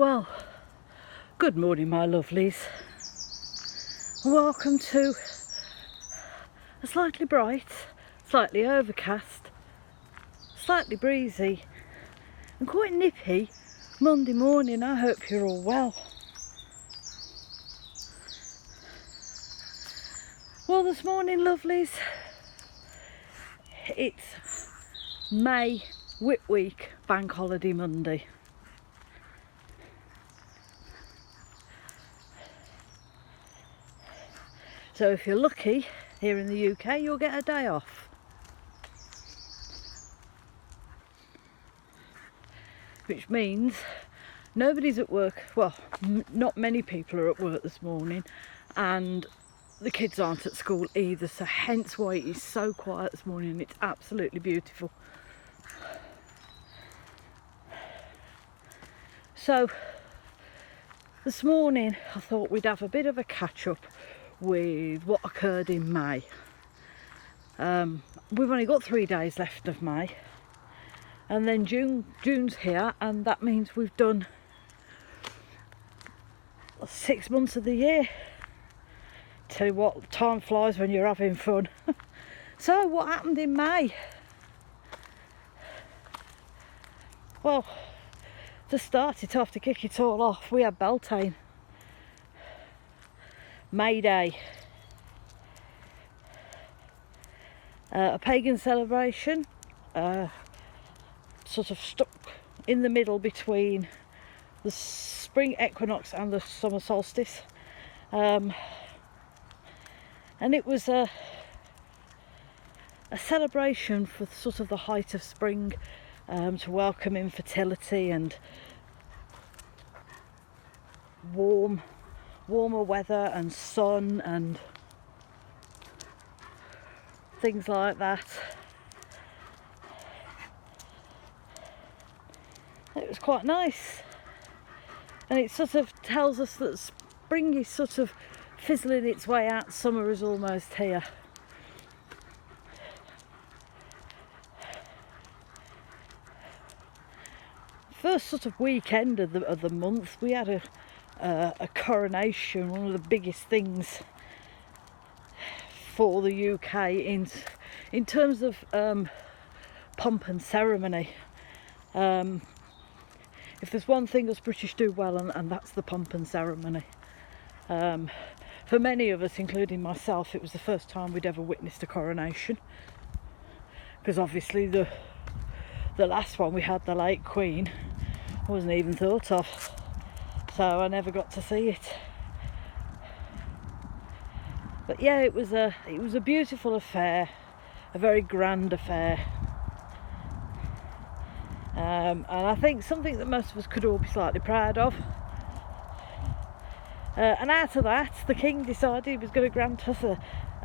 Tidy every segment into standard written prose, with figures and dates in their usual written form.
Well, good morning, my lovelies. Welcome to a slightly bright, slightly overcast, slightly breezy and quite nippy Monday morning. I hope you're all well. Well, this morning, lovelies, it's May Whit Week, Bank Holiday Monday. So if you're lucky here in the UK, you'll get a day off. Which means nobody's at work. Well, not many people are at work this morning, and the kids aren't at school either, so hence why it is so quiet this morning. It's absolutely beautiful. So this morning I thought we'd have a bit of a catch up with what occurred in May. We've only got 3 days left of May, and then June's here, and that means we've done 6 months of the year. Tell you what, time flies when you're having fun. So what happened in May? Well, to start it off, to kick it all off, we had Beltane, May Day, a pagan celebration, sort of stuck in the middle between the spring equinox and the summer solstice, and it was a celebration for sort of the height of spring, to welcome in fertility and warmer weather and sun and things like that. It was quite nice, and it sort of tells us that spring is sort of fizzling its way out, summer is almost here. First sort of weekend of the month, we had a coronation, one of the biggest things for the UK in terms of pomp and ceremony. If there's one thing us British do well, and that's the pomp and ceremony. For many of us, including myself, it was the first time we'd ever witnessed a coronation, because obviously the last one we had, the late Queen, wasn't even thought of, so I never got to see it. But yeah, it was a beautiful affair, a very grand affair, and I think something that most of us could all be slightly proud of. And out of that, the King decided he was going to grant us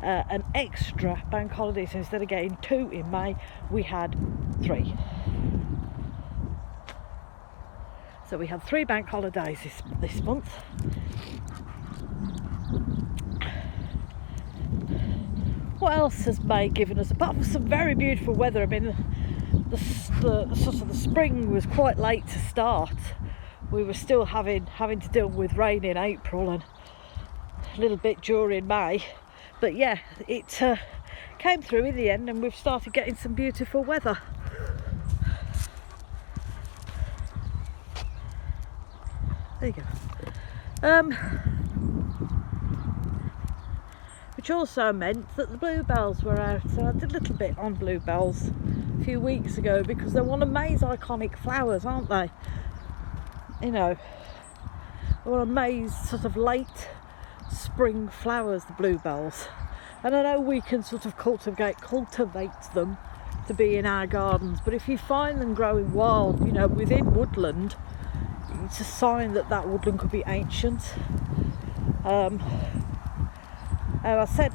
an extra bank holiday. So instead of getting 2 in May, we had 3. So we had 3 bank holidays this month. What else has May given us, apart from some very beautiful weather? I mean, the sort of the spring was quite late to start. We were still having to deal with rain in April and a little bit during May, but yeah, it came through in the end, and we've started getting some beautiful weather. There you go. Which also meant that the bluebells were out. So I did a little bit on bluebells a few weeks ago, because they're one of May's iconic flowers, aren't they? You know, one of May's sort of late spring flowers, the bluebells. And I know we can sort of cultivate them to be in our gardens, but if you find them growing wild, you know, within woodland, it's a sign that that woodland could be ancient. And I said,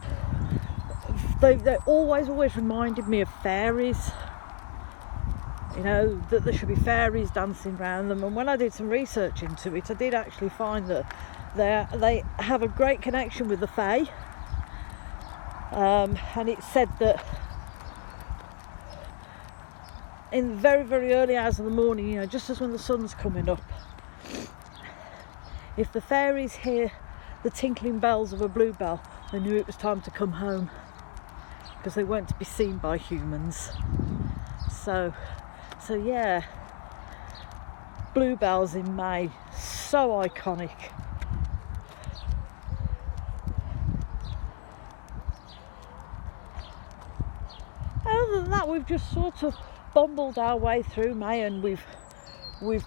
they always reminded me of fairies. You know, that there should be fairies dancing around them. And when I did some research into it, I did actually find that they have a great connection with the Fae. And it said that in very, very early hours of the morning, you know, just as when the sun's coming up, If the fairies hear the tinkling bells of a bluebell, they knew it was time to come home, because they weren't to be seen by humans. So yeah, bluebells in May, so iconic. Other than that, we've just sort of bumbled our way through May, and we've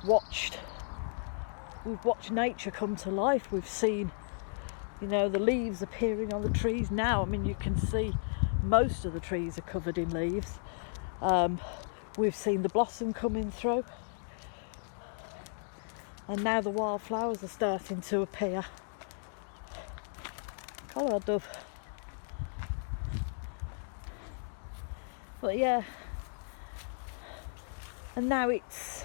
watched nature come to life. We've seen, you know, the leaves appearing on the trees now. I mean, you can see most of the trees are covered in leaves. We've seen the blossom coming through, and now the wildflowers are starting to appear. Colour dove. But yeah, and now it's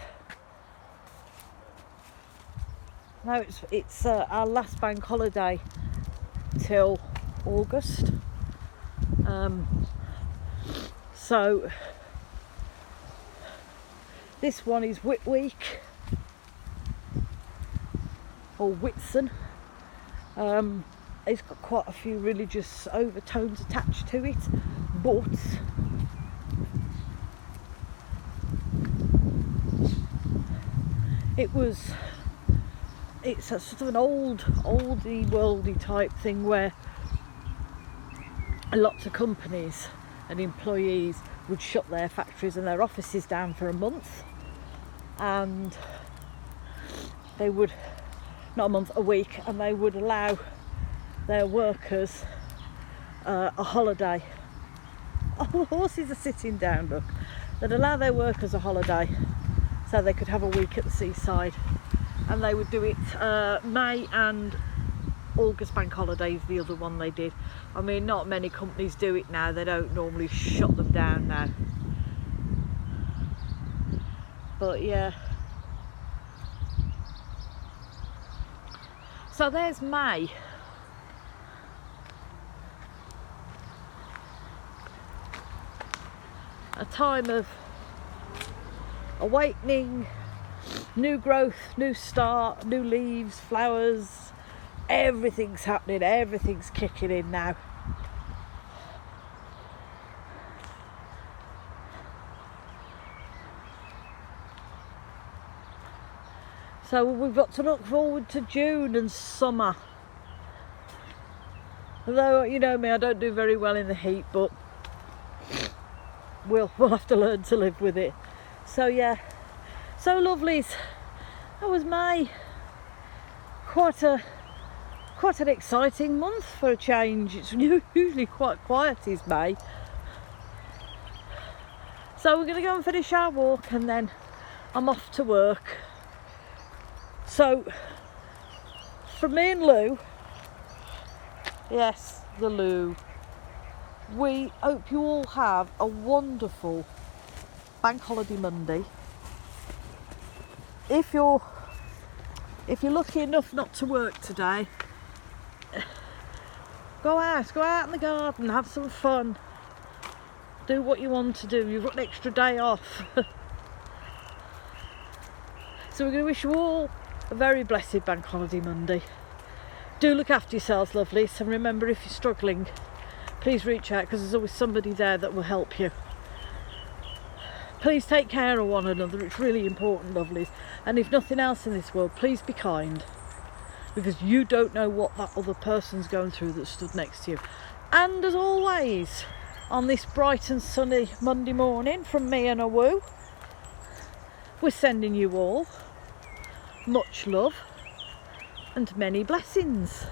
our last bank holiday till August. So this one is Whit Week, or Whitsun. It's got quite a few religious overtones attached to it, but it's a sort of an oldie worldy type thing, where lots of companies and employees would shut their factories and their offices down for a month, and they would, not a month, a week, and they would allow their workers a holiday. Oh, the horses are sitting down, look. They'd allow their workers a holiday so they could have a week at the seaside, and they would do it May and August bank holidays, the other one they did. I mean, not many companies do it now. They don't normally shut them down now, but yeah. So there's May. A time of awakening, new growth, new start, new leaves, flowers, everything's happening, everything's kicking in now. So we've got to look forward to June and summer. Although, you know me, I don't do very well in the heat, but we'll have to learn to live with it. So yeah, so lovelies, that was May. Quite an exciting month for a change. It's usually quite quiet, is May. So we're going to go and finish our walk, and then I'm off to work. So from me and Lou, yes, the Lou, we hope you all have a wonderful bank holiday Monday. If you're lucky enough not to work today, go out in the garden, have some fun, do what you want to do. You've got an extra day off. So we're going to wish you all a very blessed bank holiday Monday. Do look after yourselves, lovelies, and remember, if you're struggling, please reach out, because there's always somebody there that will help you. Please take care of one another. It's really important, lovelies. And if nothing else in this world, please be kind, because you don't know what that other person's going through that stood next to you. And as always, on this bright and sunny Monday morning, from me and a woo, we're sending you all much love and many blessings.